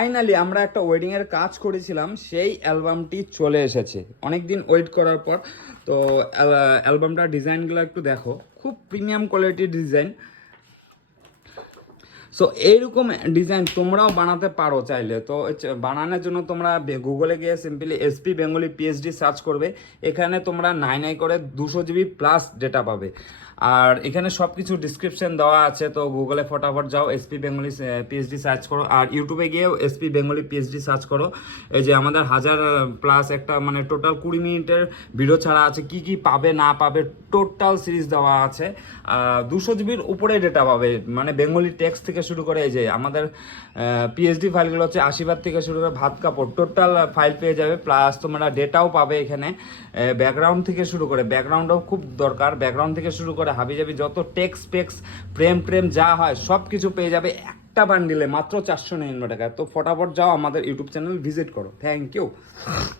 Finally আমরা একটা ওয়েডিংয়ের কাজ করেছিলাম, সেই অ্যালবামটি চলে এসেছে অনেক দিন ওয়েট করার পর। তো অ্যালবামটার ডিজাইনগুলো একটু দেখো, খুব প্রিমিয়াম কোয়ালিটির ডিজাইন। সো এইরকম ডিজাইন তোমরাও বানাতে পারো চাইলে। তো বানানোর জন্য তোমরা গুগলে গিয়ে simply SP Bengali PhD search করবে। এখানে তোমরা 9 করে 200 GB প্লাস ডেটা পাবে। আর এখানে সব কিছু ডিসক্রিপশন দেওয়া আছে, তো গুগলে ফটাফট যাও, এসপি বেঙ্গলি পিএইচডি সার্চ করো। আর ইউটিউবে গিয়েও এসপি বেঙ্গলি পিএইচডি সার্চ করো। এই যে আমাদের 1000+ একটা মানে টোটাল 20 মিনিটের ভিডিও ছাড়া আছে, কি কি পাবে না পাবে টোটাল সিরিজ দেওয়া আছে। 200 GBর উপরে ডেটা পাবে, মানে বেঙ্গলি টেক্সট থেকে শুরু করে এই যে আমাদের পিএইচডি ফাইলগুলো হচ্ছে আশীর্বাদ থেকে শুরু করে ভাত কাপড় টোটাল ফাইল পেয়ে যাবে। প্লাস তোমরা ডেটাও পাবে এখানে, ব্যাকগ্রাউন্ড থেকে শুরু করে, ব্যাকগ্রাউন্ডও খুব দরকার, ব্যাকগ্রাউন্ড থেকে শুরু করে হাবিজাবি যত টেক্সট পেক্স প্রেম প্রেম যা হয় সব কিছু পেয়ে যাবে একটা বান্ডিলে মাত্র 499 টাকা। তো ফটাফট যাও, আমাদের ইউটিউব চ্যানেল ভিজিট করো। Thank you.